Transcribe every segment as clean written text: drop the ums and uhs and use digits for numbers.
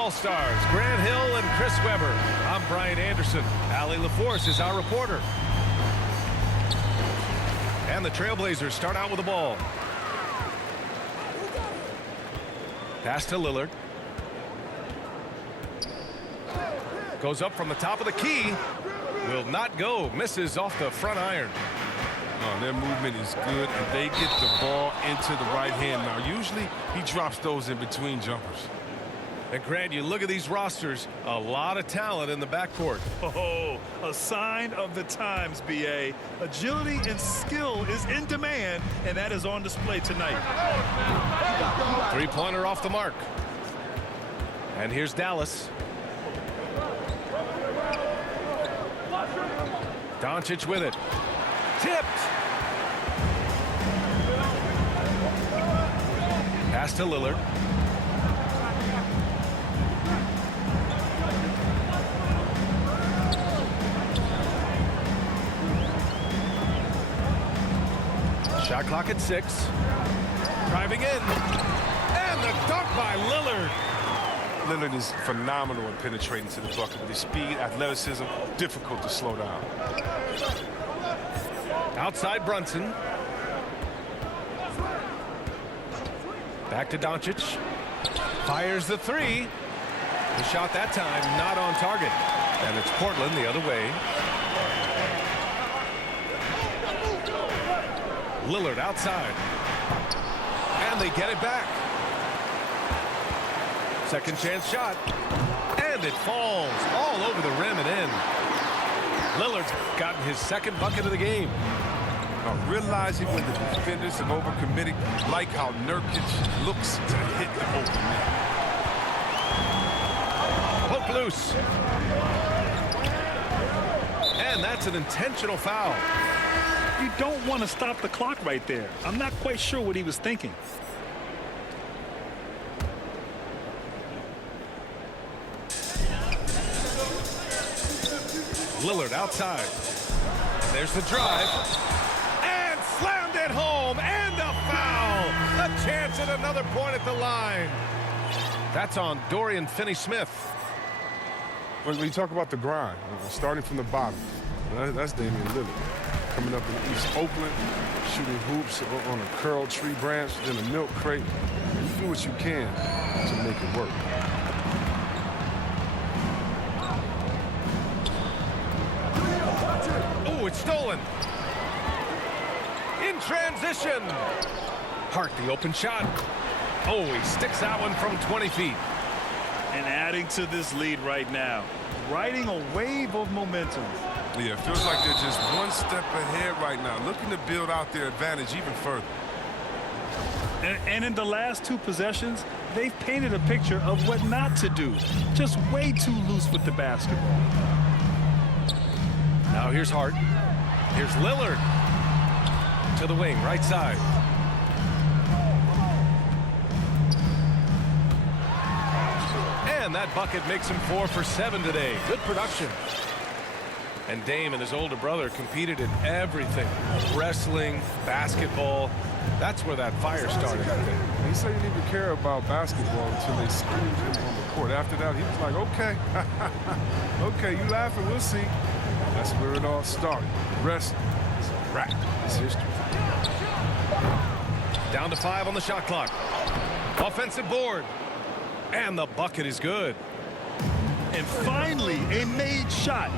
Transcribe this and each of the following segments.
All-Stars, Grant Hill and Chris Webber. I'm Brian Anderson. Allie LaForce is our reporter. And the Trailblazers start out with the ball. Pass to Lillard. Goes up from the top of the key. Will not go. Misses off the front iron. Oh, their movement is good, and they get the ball into the right hand. Now, usually he drops those in between jumpers. And Grant, you look at these rosters, a lot of talent in the backcourt. Oh, a sign of the times, B.A. Agility and skill is in demand, and that is on display tonight. Three-pointer off the mark. And here's Dallas. Doncic with it. Tipped. Pass to Lillard. Shot clock at 6. Driving in. And the dunk by Lillard. Lillard is phenomenal in penetrating to the bucket with his speed, athleticism, difficult to slow down. Outside Brunson. Back to Doncic. Fires the three. The shot that time not on target. And it's Portland the other way. Lillard outside. And they get it back. Second chance shot. And it falls all over the rim and in. Lillard's gotten his second bucket of the game. Realizing when the defenders have overcommitted, like how Nurkic looks to hit the open man. Poke loose. And that's an intentional foul. You don't want to stop the clock right there. I'm not quite sure what he was thinking. Lillard outside. There's the drive. And slammed it home. And a foul. A chance at another point at the line. That's on Dorian Finney-Smith. When you talk about the grind, starting from the bottom, that's Damian Lillard. Coming up in East Oakland, shooting hoops on a curled tree branch, then a milk crate. You do what you can to make it work. Oh, it's stolen. In transition. Hart, the open shot. Oh, he sticks that one from 20 feet. And adding to this lead right now, riding a wave of momentum. Yeah, it feels like they're just one step ahead right now, looking to build out their advantage even further. And in the last two possessions, they've painted a picture of what not to do. Just way too loose with the basketball. Now here's Hart. Here's Lillard. To the wing, right side. And that bucket makes him 4 for 7 today. Good production. And Dame and his older brother competed in everything. Wrestling, basketball. That's where that fire started, I think. He said he didn't even care about basketball until they schooled him on the court. After that, he was like, okay. Okay, you laughing, we'll see. That's where it all started. The rest is a wrap. It's history. Down to 5 on the shot clock. Offensive board. And the bucket is good. And finally, a made shot.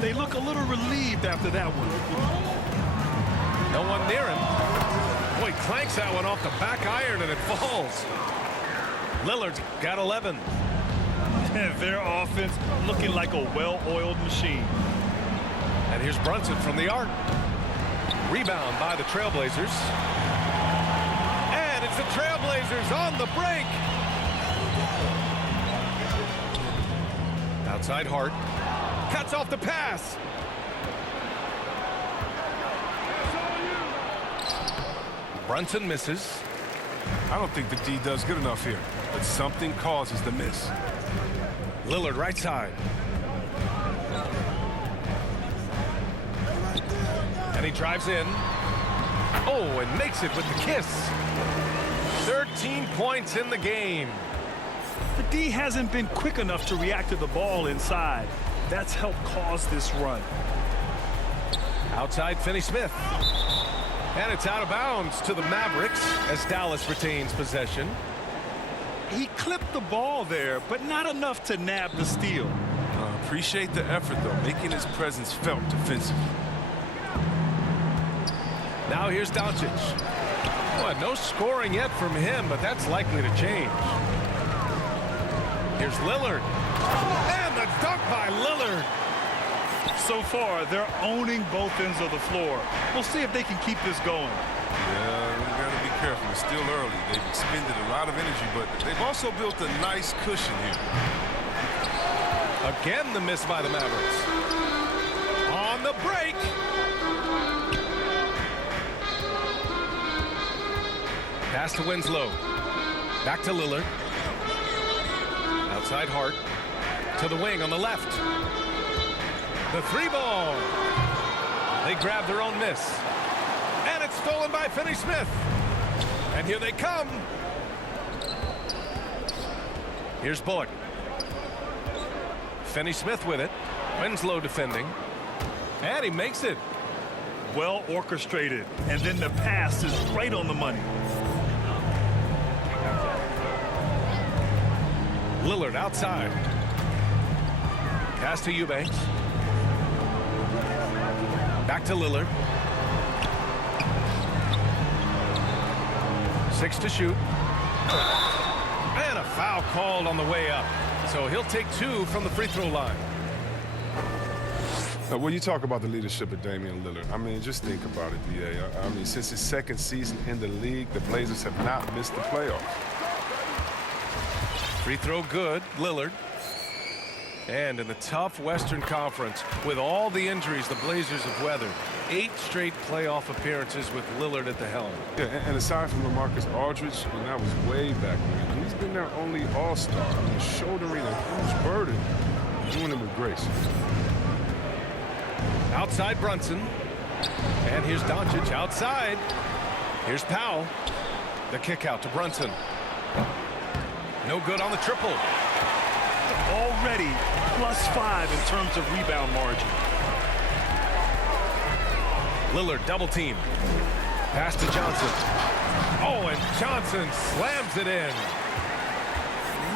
They look a little relieved after that one. No one near him. Boy, clanks that one off the back iron and it falls. Lillard's got 11. Their offense looking like a well-oiled machine. And here's Brunson from the arc. Rebound by the Trailblazers. And it's the Trailblazers on the break. Outside Hart. Cuts off the pass. Brunson misses. I don't think the D does good enough here, but something causes the miss. Lillard right side. And he drives in. Oh, and makes it with the kiss. 13 points in the game. The D hasn't been quick enough to react to the ball inside. That's helped cause this run. Outside Finney-Smith. And it's out of bounds to the Mavericks as Dallas retains possession. He clipped the ball there, but not enough to nab the steal. Appreciate the effort, though, making his presence felt defensively. Now here's Doncic. Well, no scoring yet from him, but that's likely to change. Here's Lillard. And the dunk by Lillard. So far, they're owning both ends of the floor. We'll see if they can keep this going. Yeah, we got to be careful. It's still early. They've expended a lot of energy, but they've also built a nice cushion here. Again, the miss by the Mavericks. On the break. Pass to Winslow. Back to Lillard. Outside Hart. To the wing on the left. The three ball. They grab their own miss. And it's stolen by Finney-Smith. And here they come. Here's Bullock. Finney-Smith with it. Winslow defending. And he makes it. Well orchestrated. And then the pass is right on the money. Lillard outside. Pass to Eubanks. Back to Lillard. 6 to shoot. And a foul called on the way up. So he'll take 2 from the free throw line. Now, when you talk about the leadership of Damian Lillard, I mean, just think about it, D.A. I mean, since his second season in the league, the Blazers have not missed the playoffs. Free throw good, Lillard. And in the tough Western Conference, with all the injuries the Blazers have weathered, 8 straight playoff appearances with Lillard at the helm. Yeah, and aside from LaMarcus Aldridge, and that was way back when, he's been their only all-star, shouldering a huge burden, doing it with grace. Outside Brunson. And here's Doncic outside. Here's Powell. The kick out to Brunson. No good on the triple. Already +5 in terms of rebound margin. Lillard double team. Pass to Johnson. Oh, and Johnson slams it in.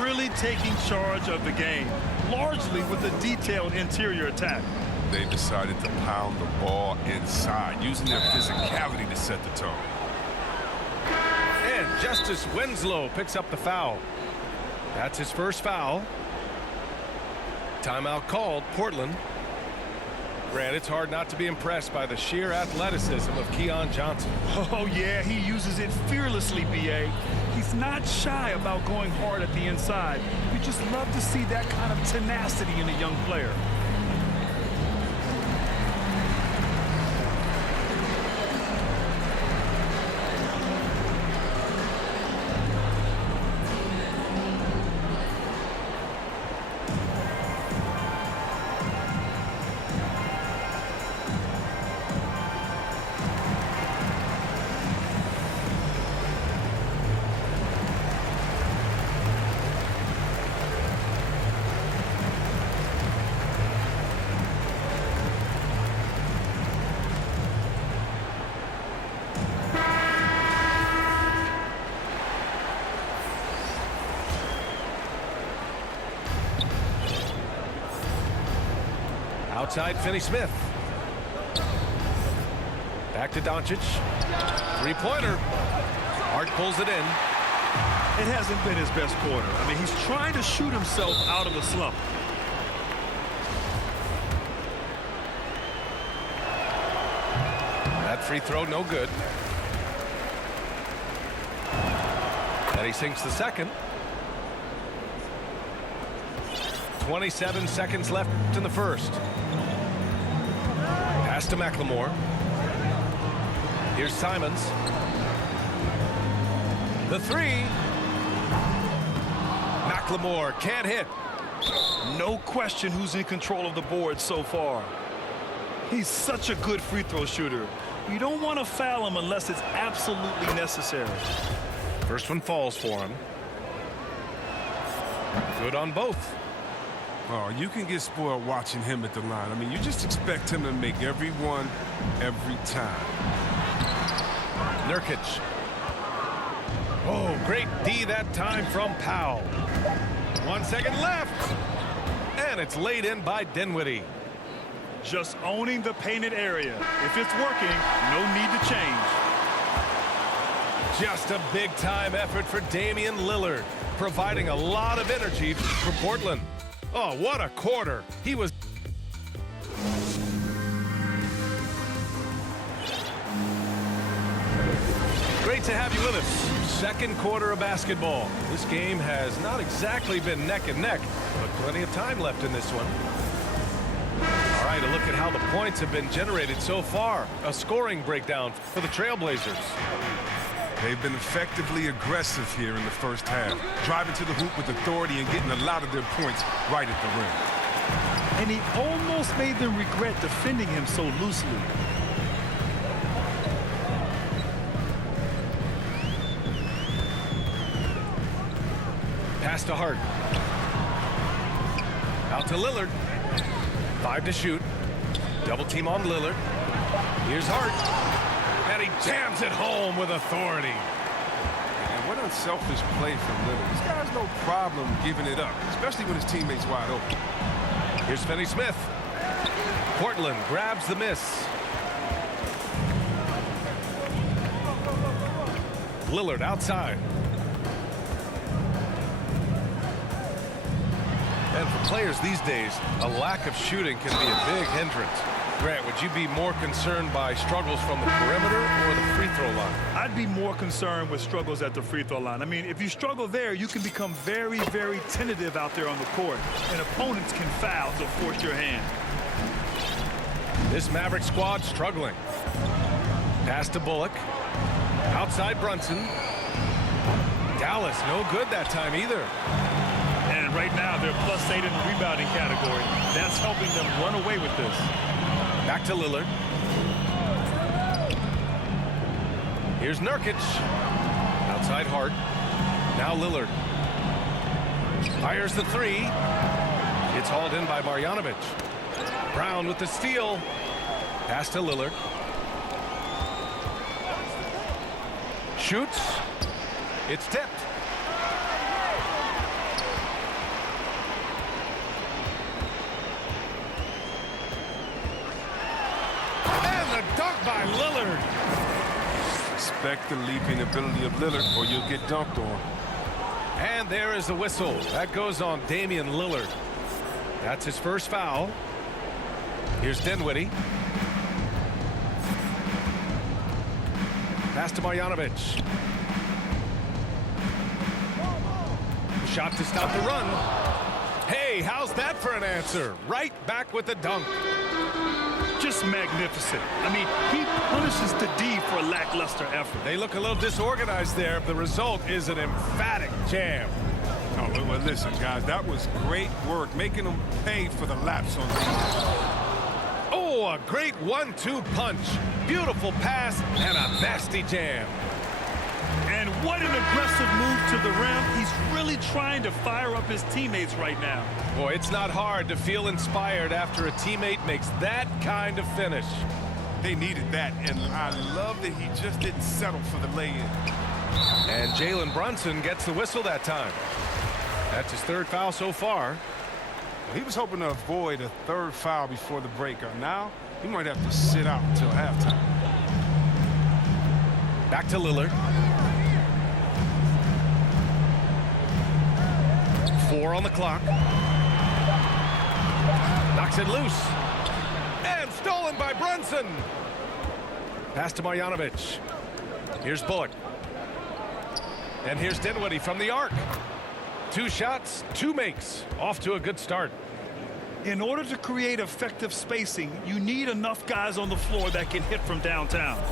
Really taking charge of the game, largely with a detailed interior attack. They decided to pound the ball inside, using their physicality to set the tone. And Justice Winslow picks up the foul. That's his first foul. Timeout called, Portland. Grant, it's hard not to be impressed by the sheer athleticism of Keon Johnson. Oh, yeah, he uses it fearlessly, B.A. He's not shy about going hard at the inside. You just love to see that kind of tenacity in a young player. Outside Finney-Smith. Back to Doncic. Three-pointer. Hart pulls it in. It hasn't been his best quarter. I mean, he's trying to shoot himself out of the slump. That free throw no good. And he sinks the second. 27 seconds left in the first. Pass to McLemore. Here's Simons. The three. McLemore can't hit. No question who's in control of the board so far. He's such a good free throw shooter. You don't want to foul him unless it's absolutely necessary. First one falls for him. Good on both. Oh, you can get spoiled watching him at the line. I mean, you just expect him to make every one, every time. Nurkic. Oh, great D that time from Powell. 1 second left. And it's laid in by Dinwiddie. Just owning the painted area. If it's working, no need to change. Just a big-time effort for Damian Lillard, providing a lot of energy for Portland. Oh, what a quarter. He was... Great to have you with us. Second quarter of basketball. This game has not exactly been neck and neck, but plenty of time left in this one. All right, a look at how the points have been generated so far. A scoring breakdown for the Trailblazers. They've been effectively aggressive here in the first half, driving to the hoop with authority and getting a lot of their points right at the rim. And he almost made them regret defending him so loosely. Pass to Hart. Out to Lillard. 5 to shoot. Double team on Lillard. Here's Hart. And he jams it home with authority. And what unselfish play from Lillard. This guy's no problem giving it up, especially when his teammate's wide open. Here's Finney-Smith. Portland grabs the miss. Lillard outside. And for players these days, a lack of shooting can be a big hindrance. Grant, would you be more concerned by struggles from the perimeter or the free throw line? I'd be more concerned with struggles at the free throw line. I mean, if you struggle there, you can become very, very tentative out there on the court, and opponents can foul to force your hand. This Maverick squad struggling. Pass to Bullock. Outside Brunson. Dallas, no good that time either. And right now, they're +8 in the rebounding category. That's helping them run away with this. Back to Lillard. Here's Nurkic. Outside Hart. Now Lillard. Fires the three. It's hauled in by Marjanovic. Brown with the steal. Pass to Lillard. Shoots. It's tipped. Dunk by Lillard. Expect the leaping ability of Lillard or you'll get dunked on. And there is the whistle. That goes on Damian Lillard. That's his first foul. Here's Dinwiddie. Pass to Marjanovic. Shot to stop the run. Hey, how's that for an answer? Right back with the dunk. Just magnificent. I mean, he punishes the D for a lackluster effort. They look a little disorganized there. The result is an emphatic jam. Oh, well, listen, guys, that was great work, making them pay for the laps on defense. Oh, a great 1-2 punch. Beautiful pass and a nasty jam. And what an aggressive move to the rim. He's really trying to fire up his teammates right now. Boy, it's not hard to feel inspired after a teammate makes that kind of finish. They needed that, and I love that he just didn't settle for the lay-in. And Jalen Brunson gets the whistle that time. That's his third foul so far. He was hoping to avoid a third foul before the break. Now, he might have to sit out until halftime. Back to Lillard. 4 on the clock. Knocks it loose. And stolen by Brunson. Pass to Marjanovic. Here's Bullock. And here's Dinwiddie from the arc. 2 shots, 2 makes. Off to a good start. In order to create effective spacing, you need enough guys on the floor that can hit from downtown.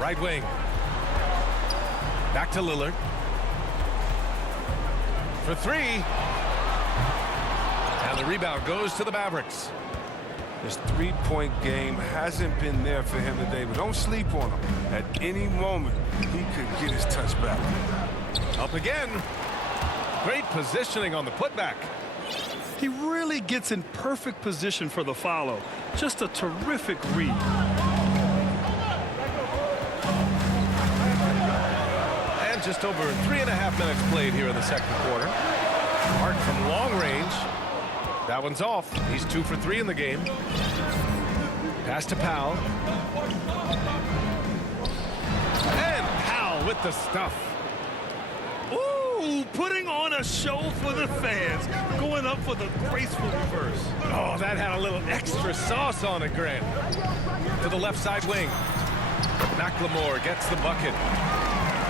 Right wing. Back to Lillard. For 3. And the rebound goes to the Mavericks. His three-point game hasn't been there for him today, but don't sleep on him. At any moment, he could get his touch back. Up again. Great positioning on the putback. He really gets in perfect position for the follow. Just a terrific read. And just over 3.5 minutes played here in the second quarter. Hart from long range. That one's off. He's 2 for 3 in the game. Pass to Powell. And Powell with the stuff. Ooh, putting on a show for the fans. Going up for the graceful reverse. Oh, that had a little extra sauce on it, Grant. To the left side wing. McLemore gets the bucket.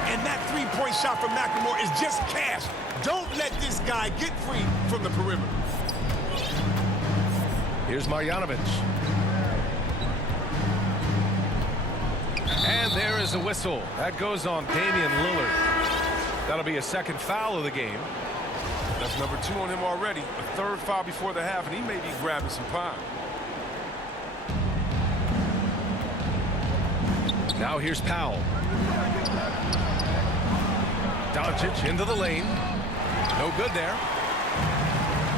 And that three-point shot from McLemore is just cash. Don't let this guy get free from the perimeter. Here's Marjanovic. And there is a whistle. That goes on Damian Lillard. That'll be a second foul of the game. That's number 2 on him already. A third foul before the half, and he may be grabbing some pine. Now here's Powell. Doncic into the lane. No good there.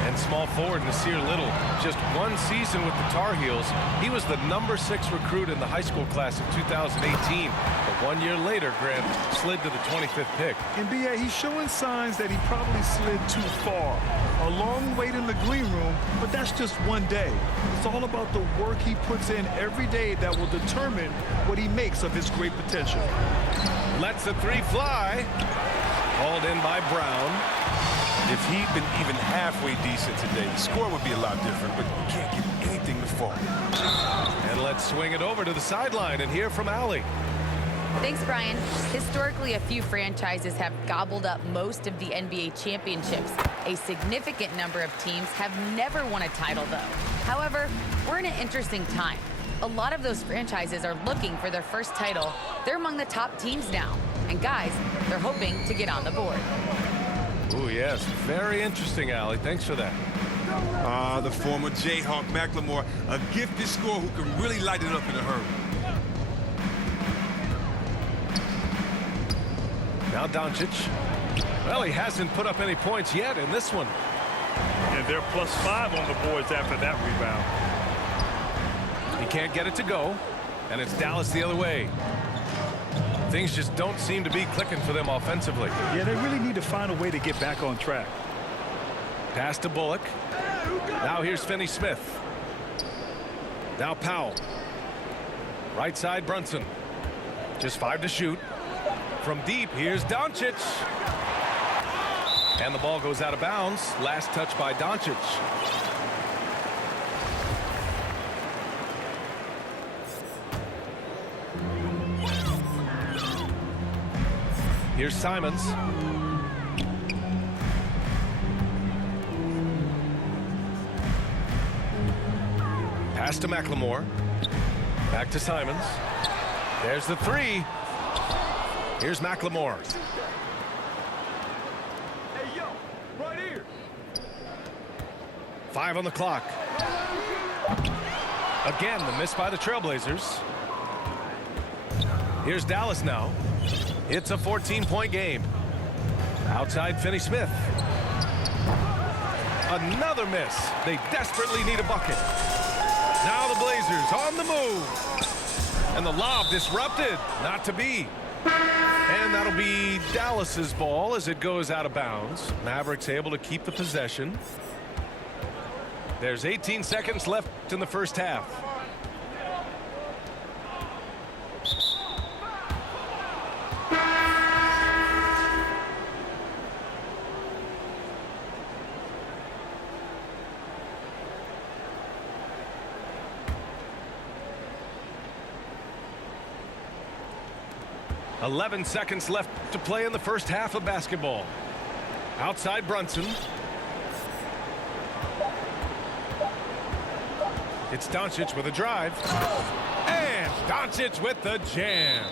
And small forward Nasir Little. Just 1 season with the Tar Heels. He was the number 6 recruit in the high school class of 2018. But 1 year later, Grant slid to the 25th pick. And B.A., he's showing signs that he probably slid too far. A long wait in the green room, but that's just one day. It's all about the work he puts in every day that will determine what he makes of his great potential. Lets the 3 fly. Hauled in by Brown. If he'd been even halfway decent today, the score would be a lot different, but you can't get anything to fall. And let's swing it over to the sideline and hear from Allie. Thanks, Brian. Historically, a few franchises have gobbled up most of the NBA championships. A significant number of teams have never won a title, though. However, we're in an interesting time. A lot of those franchises are looking for their first title. They're among the top teams now. And guys, they're hoping to get on the board. Oh, yes. Very interesting, Allie. Thanks for that. The former Jayhawk McLemore, a gifted scorer who can really light it up in a hurry. Now Doncic. Well, he hasn't put up any points yet in this one. And they're +5 on the boards after that rebound. He can't get it to go, and it's Dallas the other way. Things just don't seem to be clicking for them offensively. Yeah, they really need to find a way to get back on track. Pass to Bullock. Now here's Finney Smith. Now Powell. Right side Brunson. Just 5 to shoot. From deep, here's Doncic. And the ball goes out of bounds. Last touch by Doncic. Here's Simons. Pass to McLemore. Back to Simons. There's the 3. Here's McLemore. Hey, yo, right here. 5 on the clock. Again, the miss by the Trailblazers. Here's Dallas now. It's a 14-point game. Outside Finney Smith. Another miss. They desperately need a bucket. Now the Blazers on the move. And the lob disrupted. Not to be. And that'll be Dallas's ball as it goes out of bounds. Mavericks able to keep the possession. There's 18 seconds left in the first half. .11 seconds left to play in the first half of basketball. Outside Brunson. It's Doncic with a drive. And Doncic with the jam.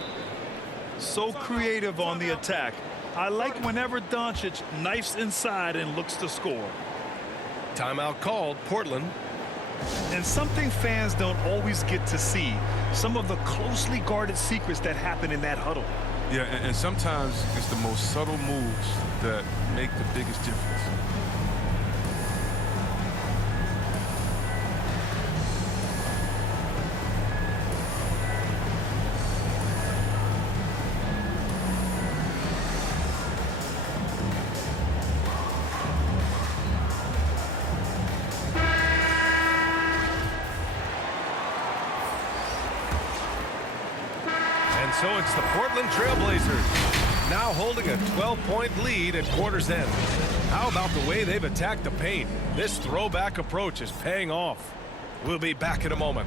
So creative on the attack. I like whenever Doncic knifes inside and looks to score. Timeout called, Portland. And something fans don't always get to see. Some of the closely guarded secrets that happen in that huddle. Yeah, and sometimes it's the most subtle moves that make the biggest difference. And so it's the Portland Trailblazers now holding a 12-point lead at quarter's end. How about the way they've attacked the paint? This throwback approach is paying off. We'll be back in a moment.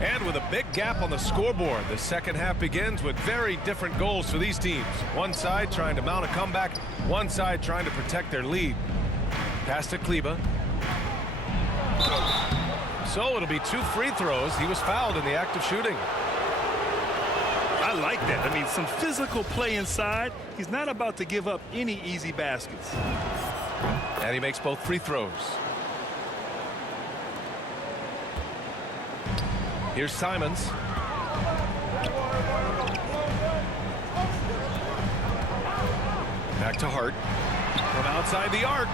And with a big gap on the scoreboard, the second half begins with very different goals for these teams. One side trying to mount a comeback, one side trying to protect their lead. Pass to Kleber. So it'll be 2 free throws. He was fouled in the act of shooting. I like that. I mean, some physical play inside. He's not about to give up any easy baskets. And he makes both free throws. Here's Simons. Back to Hart. From outside the arc.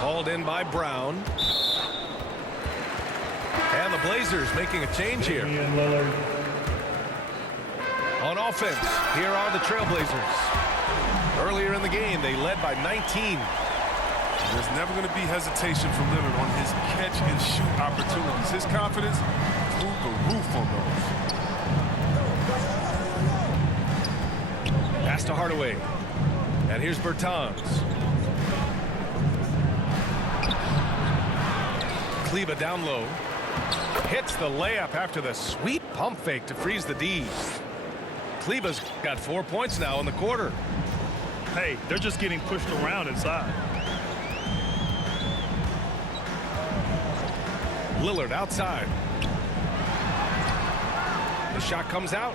Hauled in by Brown. And the Blazers making a change here. On offense, here are the Trailblazers. Earlier in the game, they led by 19. There's never going to be hesitation from Lillard on his catch-and-shoot opportunities. His confidence through the roof on those. Pass to Hardaway. And here's Bertans. Kleber down low. Hits the layup after the sweet pump fake to freeze the D. Kleber's got 4 points now in the quarter. Hey, they're just getting pushed around inside. Lillard outside. The shot comes out.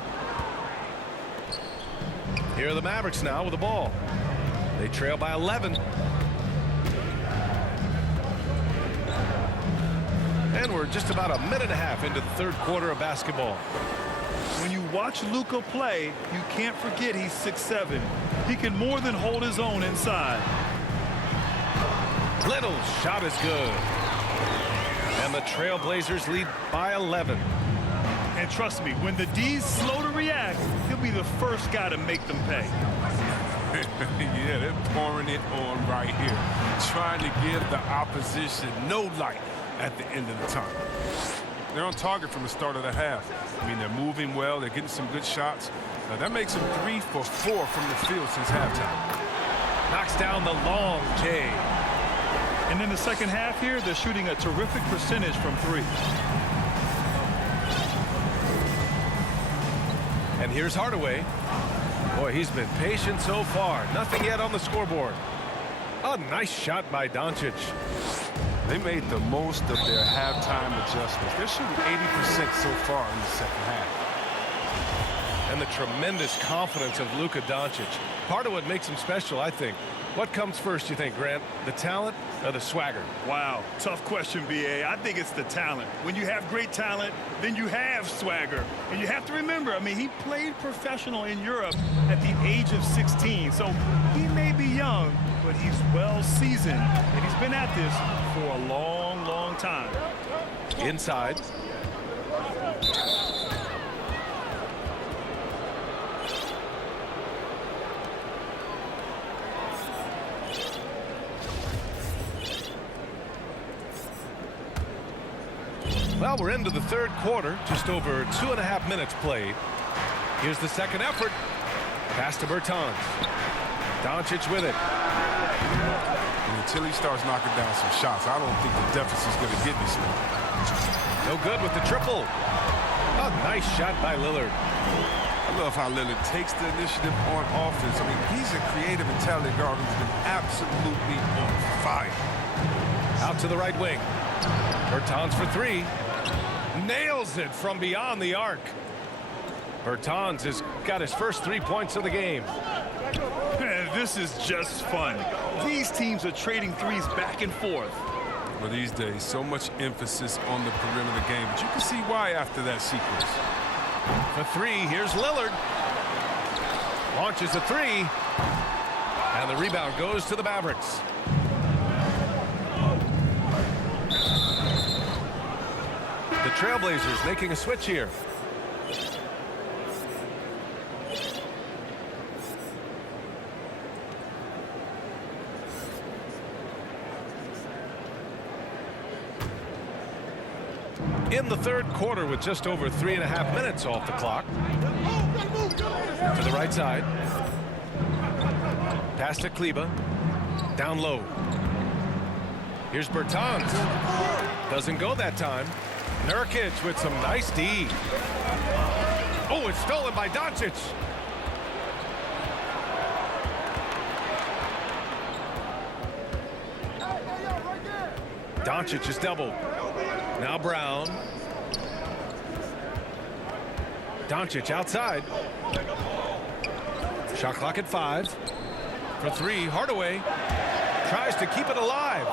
Here are the Mavericks now with the ball. They trail by 11. And we're just about a minute and a half into the third quarter of basketball. When you watch Luka play, you can't forget he's 6'7". He can more than hold his own inside. Little's shot is good. And the Trailblazers lead by 11. And trust me, when the D's slow to react, he'll be the first guy to make them pay. Yeah, they're pouring it on right here. Trying to give the opposition no light at the end of the time. They're on target from the start of the half. I mean, they're moving well. They're getting some good shots. That makes them 3 for 4 from the field since halftime. Knocks down the long J. And in the second half here, they're shooting a terrific percentage from 3. And here's Hardaway. Boy, he's been patient so far. Nothing yet on the scoreboard. A nice shot by Doncic. They made the most of their halftime adjustments. They're shooting 80% so far in the second half. And the tremendous confidence of Luka Doncic. Part of what makes him special, I think. What comes first, you think, Grant? The talent or the swagger? Wow, tough question, B.A. I think it's the talent. When you have great talent, then you have swagger. And you have to remember, I mean, he played professional in Europe at the age of 16. So he may be young, but he's well seasoned. And he's been at this for a long, long time. Inside. Well, we're into the third quarter, just over 2.5 minutes played. Here's the second effort. Pass to Bertans. Doncic with it. And until he starts knocking down some shots, I don't think the deficit's going to get this one. No good with the triple. A nice shot by Lillard. I love how Lillard takes the initiative on offense. I mean, he's a creative and talented guard who's been absolutely on fire. Out to the right wing. Bertans for 3. Nails it from beyond the arc. Bertans has got his first 3 points of the game. This is just fun. These teams are trading threes back and forth. Well, these days, so much emphasis on the perimeter game, but you can see why after that sequence. For three, here's Lillard. Launches a three. And the rebound goes to the Mavericks. The Trailblazers making a switch here. In the third quarter with just over 3.5 minutes off the clock. To the right side. Pass to Kleba. Down low. Here's Bertans. Doesn't go that time. Nurkic with some nice D. Oh, it's stolen by Doncic. Doncic is doubled. Now Brown. Doncic outside. Shot clock at 5. For three, Hardaway tries to keep it alive.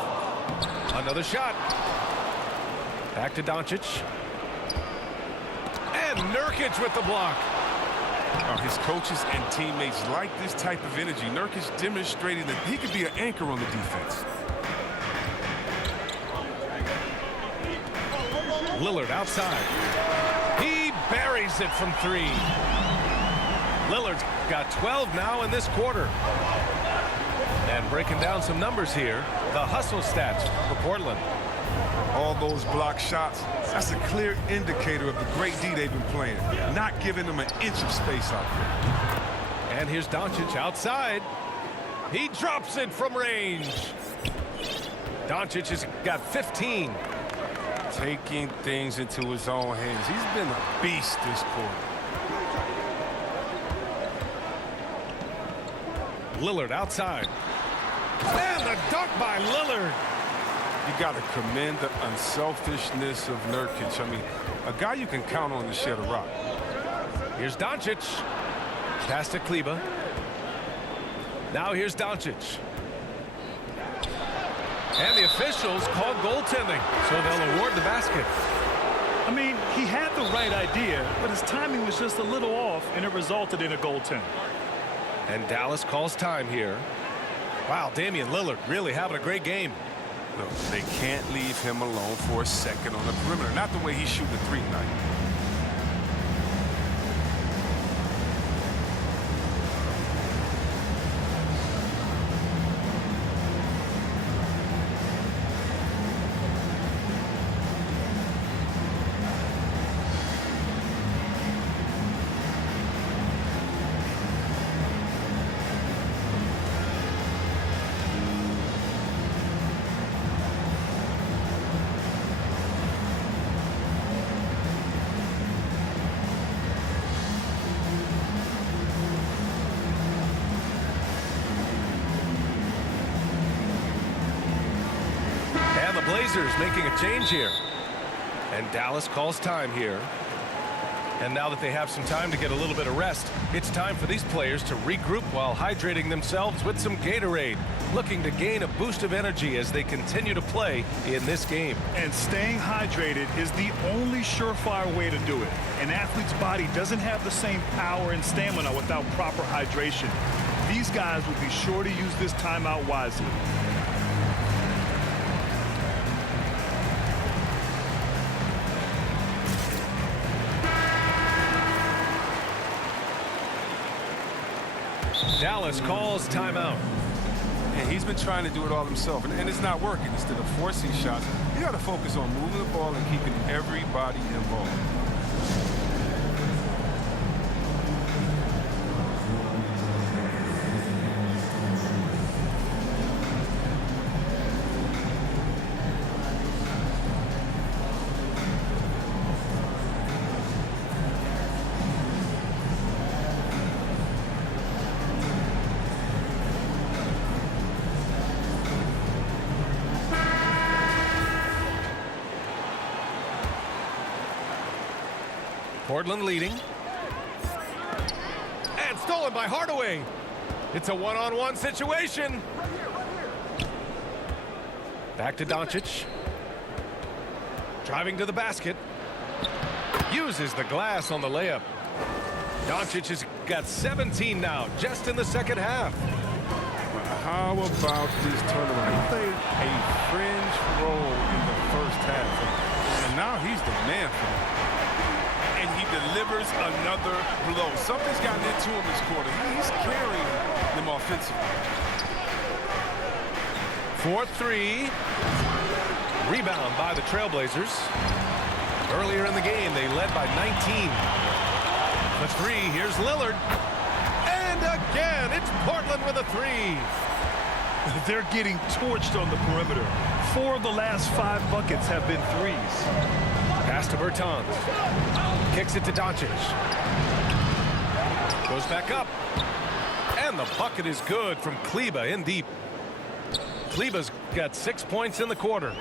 Another shot. Back to Doncic. And Nurkic with the block. His coaches and teammates like this type of energy. Nurkic demonstrating that he could be an anchor on the defense. Lillard outside. He buries it from three. Lillard's got 12 now in this quarter. And breaking down some numbers here, the hustle stats for Portland. All those block shots, that's a clear indicator of the great D they've been playing. Not giving them an inch of space out there. And here's Doncic outside. He drops it from range. Doncic has got 15. Taking things into his own hands. He's been a beast this quarter. Lillard outside. And the dunk by Lillard. You got to commend the unselfishness of Nurkic. I mean, a guy you can count on to shed a rock. Here's Doncic. Pass to Kleba. Now here's Doncic. And the officials called goaltending, so they'll award the basket. I mean, he had the right idea, but his timing was just a little off, and it resulted in a goaltend. And Dallas calls time here. Wow, Damian Lillard really having a great game. Look, they can't leave him alone for a second on the perimeter. Not the way he's shooting the three tonight. Blazers making a change here. And Dallas calls time here. And now that they have some time to get a little bit of rest, it's time for these players to regroup while hydrating themselves with some Gatorade, looking to gain a boost of energy as they continue to play in this game. And staying hydrated is the only surefire way to do it. An athlete's body doesn't have the same power and stamina without proper hydration. These guys will be sure to use this timeout wisely. Dallas calls timeout. And he's been trying to do it all himself, and it's not working. Instead of forcing shots, you got to focus on moving the ball and keeping everybody involved. Portland leading. And stolen by Hardaway. It's a one-on-one situation. Back to Doncic. Driving to the basket. Uses the glass on the layup. Doncic has got 17 now, just in the second half. How about this turnaround? He played a fringe role in the first half, and now he's the man for it. And he delivers another blow. Something's gotten into him this quarter. He's carrying them offensively. 4-3. Rebound by the Trailblazers. Earlier in the game, they led by 19. The three, here's Lillard. And again, it's Portland with a three. They're getting torched on the perimeter. 4 of the last 5 buckets have been threes. Pass to Bertans. Kicks it to Doncic. Goes back up. And the bucket is good from Kleba in deep. Kleba's got 6 points in the quarter.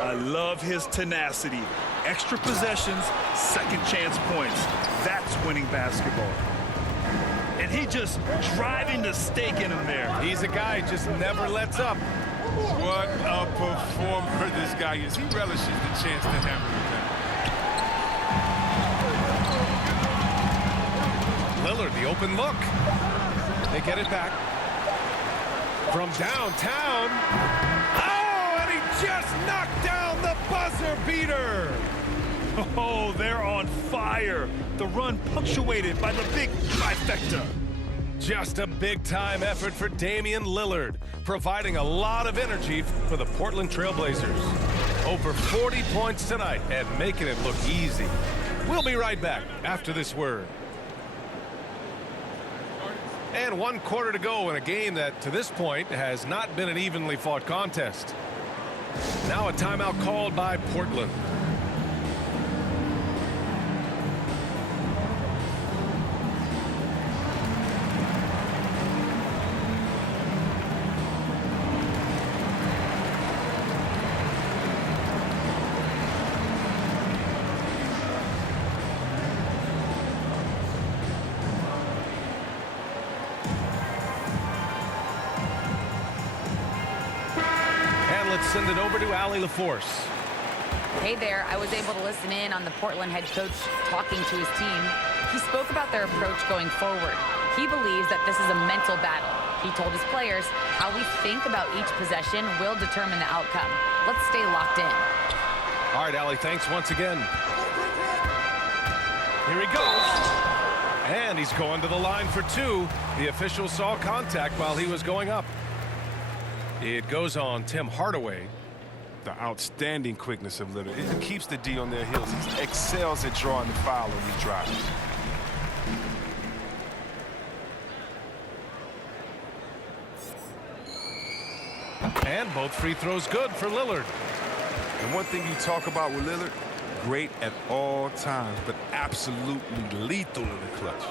I love his tenacity. Extra possessions, second chance points. That's winning basketball. And he just driving the stake in him there. He's a guy who just never lets up. What a performer this guy is. He relishes the chance to hammer it down. Lillard, the open look. They get it back. From downtown. Oh, and he just knocked down the buzzer beater. Oh, they're on fire. The run punctuated by the big trifecta. Just a big-time effort for Damian Lillard, providing a lot of energy for the Portland Trailblazers. Over 40 points tonight and making it look easy. We'll be right back after this word. And 1 quarter to go in a game that, to this point, has not been an evenly fought contest. Now a timeout called by Portland. Send it over to Allie LaForce. Hey there, I was able to listen in on the Portland head coach talking to his team. He spoke about their approach going forward. He believes that this is a mental battle. He told his players how we think about each possession will determine the outcome. Let's stay locked in. All right, Allie, thanks once again. Here he goes. And he's going to the line for 2. The official saw contact while he was going up. It goes on Tim Hardaway. The outstanding quickness of Lillard. It keeps the D on their heels. He excels at drawing the foul on these drives. And both free throws good for Lillard. And one thing you talk about with Lillard, great at all times, but absolutely lethal in the clutch.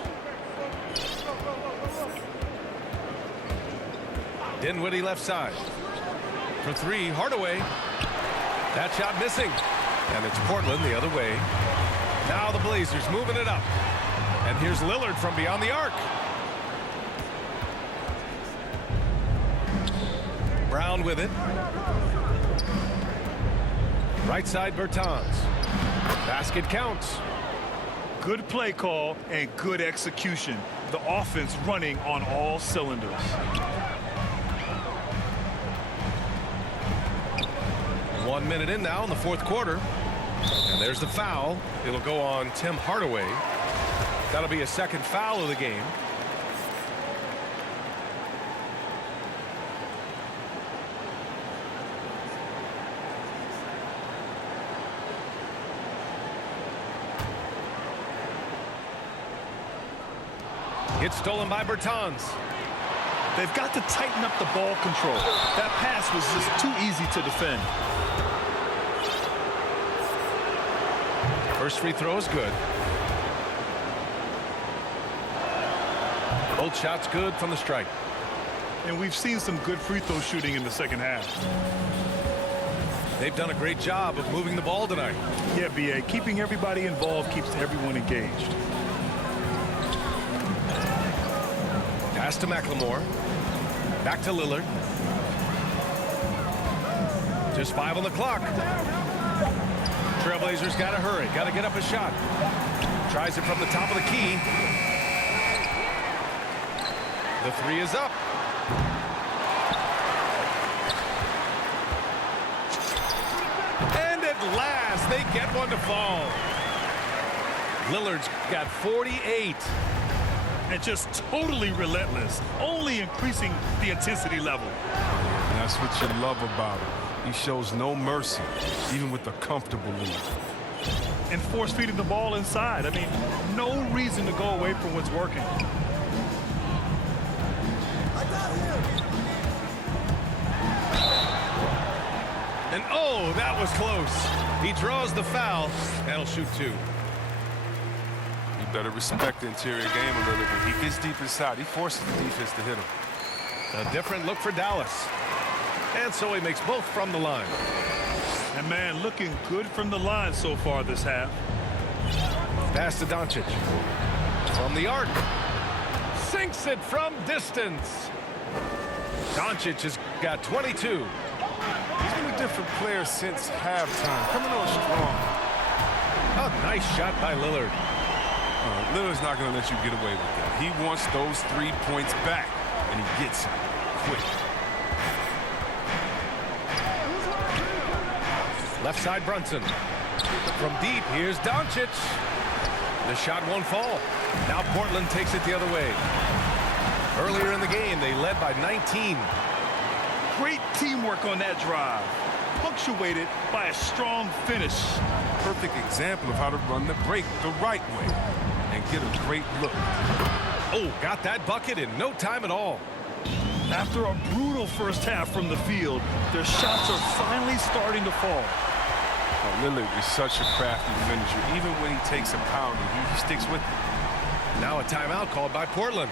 Dinwiddie left side. For 3, Hardaway. That shot missing. And it's Portland the other way. Now the Blazers moving it up. And here's Lillard from beyond the arc. Brown with it. Right side, Bertans. Basket counts. Good play call and good execution. The offense running on all cylinders. 1 minute in now in the 4th quarter. And there's the foul. It'll go on Tim Hardaway. That'll be a second foul of the game. It's stolen by Bertans. They've got to tighten up the ball control. That pass was just too easy to defend. First free throw is good. Both shots good from the strike. And we've seen some good free throw shooting in the second half. They've done a great job of moving the ball tonight. Yeah, B.A. Keeping everybody involved keeps everyone engaged. Pass to McLemore. Back to Lillard. Just 5 on the clock. Trailblazers got to hurry. Got to get up a shot. Tries it from the top of the key. The three is up. And at last, they get one to fall. Lillard's got 48. And just totally relentless, only increasing the intensity level. And that's what you love about him. He shows no mercy, even with a comfortable lead. And force feeding the ball inside. I mean, no reason to go away from what's working. And oh, that was close. He draws the foul. That'll shoot two. You better respect the interior game a little bit. He gets deep inside. He forces the defense to hit him. A different look for Dallas. And so he makes both from the line. And man, looking good from the line so far this half. Pass to Doncic. From the arc. Sinks it from distance. Doncic has got 22. He's been a different player since halftime. Coming on strong. A nice shot by Lillard. Lillard's not going to let you get away with that. He wants those 3 points back, and he gets it quick. Left side Brunson. From deep, here's Doncic. The shot won't fall. Now Portland takes it the other way. Earlier in the game, they led by 19. Great teamwork on that drive, punctuated by a strong finish. Perfect example of how to run the break the right way and get a great look. Oh, got that bucket in no time at all. After a brutal first half from the field, their shots are finally starting to fall. Lillard is such a crafty finisher. Even when he takes a pounding, he sticks with it. Now a timeout called by Portland.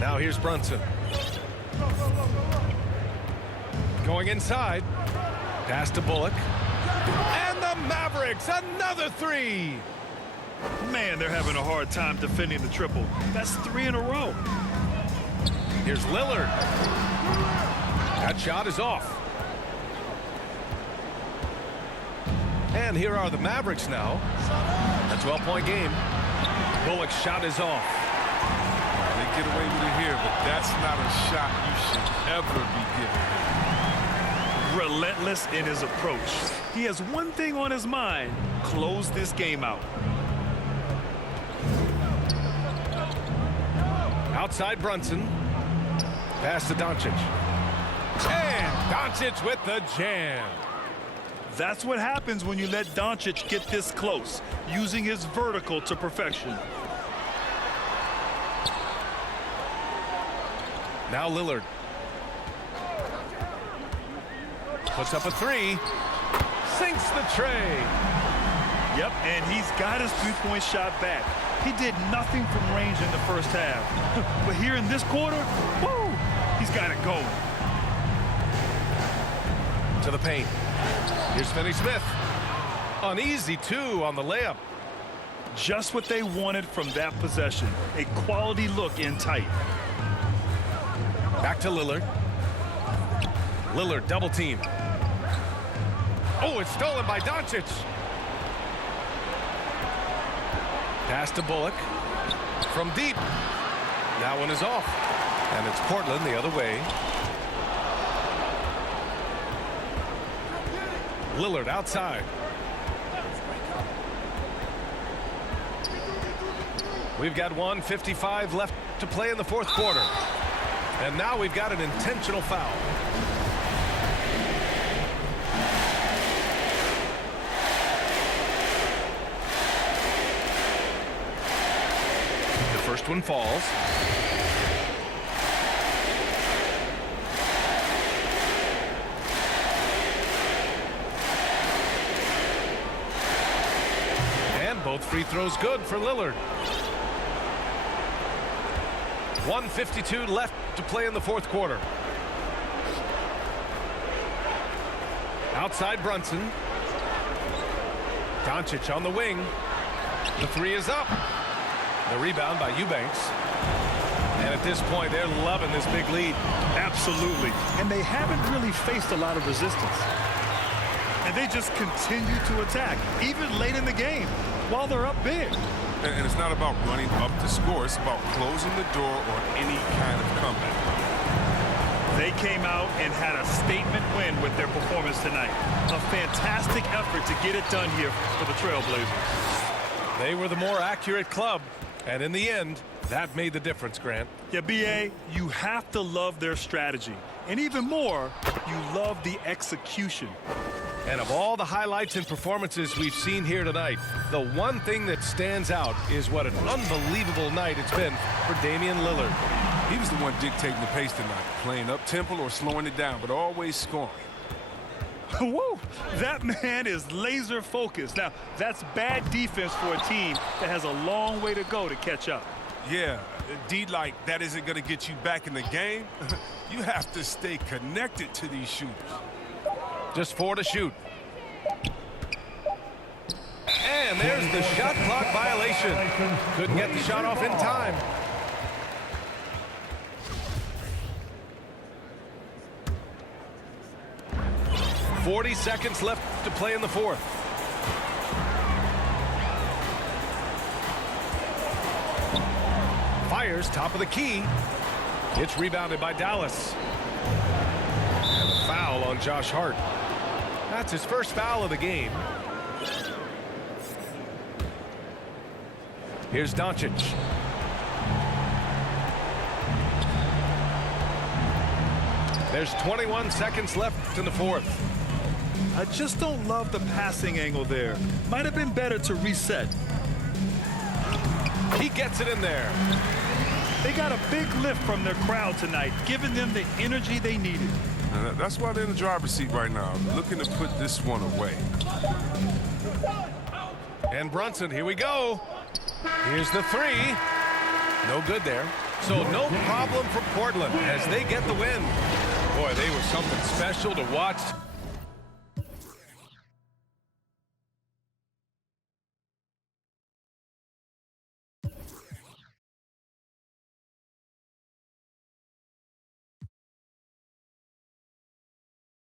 Now here's Brunson. Going inside. Pass to Bullock. And the Mavericks, another three. Man, they're having a hard time defending the triple. That's 3 in a row. Here's Lillard. That shot is off. And here are the Mavericks now. A 12-point game. Bullock's shot is off. They get away with it here, but that's not a shot you should ever be giving him. Relentless in his approach. He has one thing on his mind: close this game out. Outside Brunson. Pass to Doncic. And Doncic with the jam. That's what happens when you let Doncic get this close, using his vertical to perfection. Now Lillard. Puts up a three. Sinks the tray. Yep, and he's got his three-point shot back. He did nothing from range in the first half. But here in this quarter, woo, he's got it going. To the paint. Here's Finney-Smith. An easy two on the layup. Just what they wanted from that possession. A quality look in tight. Back to Lillard. Lillard double team. Oh, it's stolen by Doncic. Pass to Bullock. From deep. That one is off. And it's Portland the other way. Lillard outside. We've got 1:55 left to play in the fourth quarter. And now we've got an intentional foul. The first one falls. And both free throws good for Lillard. 1:52 left to play in the fourth quarter. Outside Brunson. Doncic on the wing. The three is up. The rebound by Eubanks. And at this point, they're loving this big lead. Absolutely. And they haven't really faced a lot of resistance. And they just continue to attack, even late in the game, while they're up big. And it's not about running up to score. It's about closing the door on any kind of comeback. They came out and had a statement win with their performance tonight. A fantastic effort to get it done here for the Trailblazers. They were the more accurate club. And in the end, that made the difference, Grant. Yeah, B.A., you have to love their strategy. And even more, you love the execution. And of all the highlights and performances we've seen here tonight, the one thing that stands out is what an unbelievable night it's been for Damian Lillard. He was the one dictating the pace tonight, playing up-tempo or slowing it down, but always scoring. Woo! That man is laser focused. Now, that's bad defense for a team that has a long way to go to catch up. Yeah, D, like that isn't going to get you back in the game. You have to stay connected to these shooters. Just 4 to shoot. And there's the shot clock violation. Couldn't get the shot off in time. .40 seconds left to play in the fourth. Fires top of the key. It's rebounded by Dallas. And the foul on Josh Hart. That's his first foul of the game. Here's Doncic. There's 21 seconds left in the fourth. I just don't love the passing angle there. Might have been better to reset. He gets it in there. They got a big lift from their crowd tonight, giving them the energy they needed. That's why they're in the driver's seat right now, looking to put this one away. And Brunson, here we go. Here's the three. No good there. So no problem for Portland as they get the win. Boy, they were something special to watch.